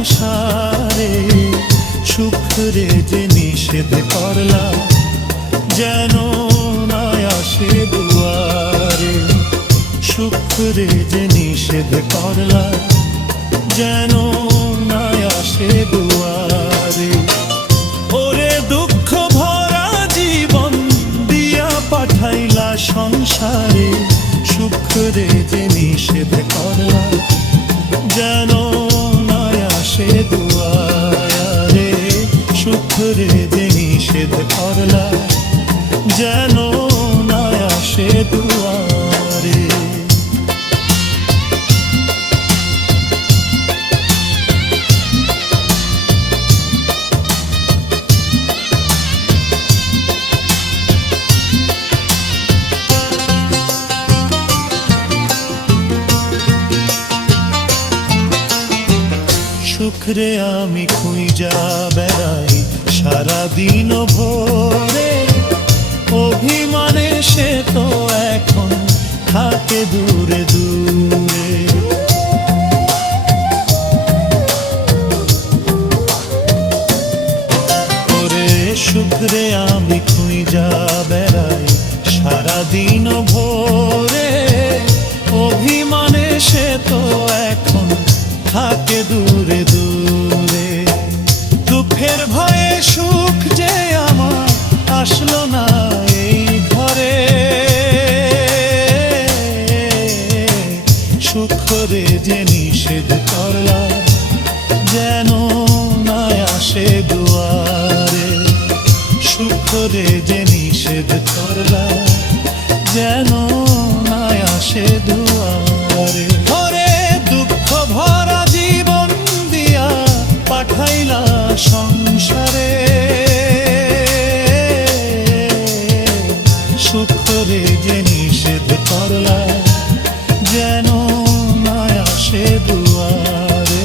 সংসারে, সুখরে যে নিষেধ করলা যেন না আসে দুয়ারে। সুখরে যে নিষেধ করলা যেন না আসে দুয়ারে। ওরে দুঃখ ভরা জীবন দিয়া পাঠাইলা সংসারে, সুখরে যে নিষেধ করলা যেন না আসে দুয়ারে। সুখরে যে নিষেধ করলা যেন না আসে দুয়ারে। সুখরে আমি খুঁজা বেড়াই সারাদিন ভোরে, অভিমানে সে তো এখন থাকে দূরে দূরে। ওরে সুখরে আমি খুঁজা বেড়াই সারাদিন ভোরে, অভিমানে সে তো এখন থাকে দূরে দূরে। দুঃখের ভয়ে সুখ যে আমার আসলো না এই ঘরে, সুখরে যে নিষেধ করলা যেন না আসে দুয়ারে। সুখরে যে নিষেধ করলা যেন না আসে দুয়ারে। ওরে দুঃখ ভরা জীবন দিয়া পাঠাইলা সংসারে, সুখরে যে নিষেধ করলা যেন না আসে দুয়ারে।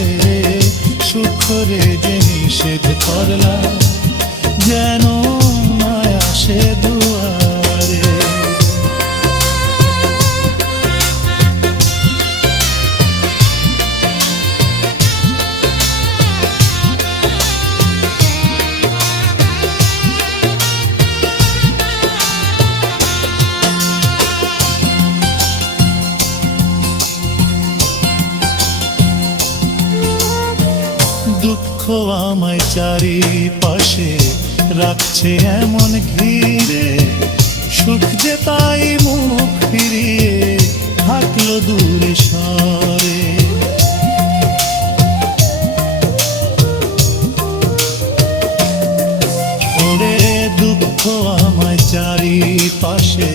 সুখরে যে নিষেধ করলা যেন না আসে দুয়ারে। দুঃখ আমায় চারিপাশে রাখছে এমন ঘিরে, সুখ যে তাই মুখ ফিরিয়ে থাকলো দূরে সরে। ওরে দুঃখ আমায় চারিপাশে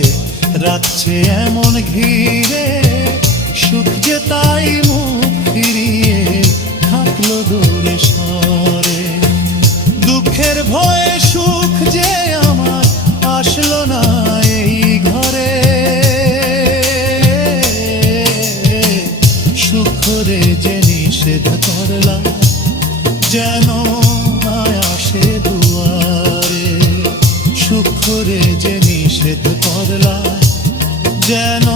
রাখছে এমন ঘিরে, সুখ যে তাই মুখ ফিরিয়ে থাকলো দূরে সরে। দুঃখের ভয়ে সুখ যে আমার আসলো না এই ঘরে, সুখরে যে নিষেধ করলা যেন না আসে দুয়ারে। সুখরে যে নিষেধ করলা যেন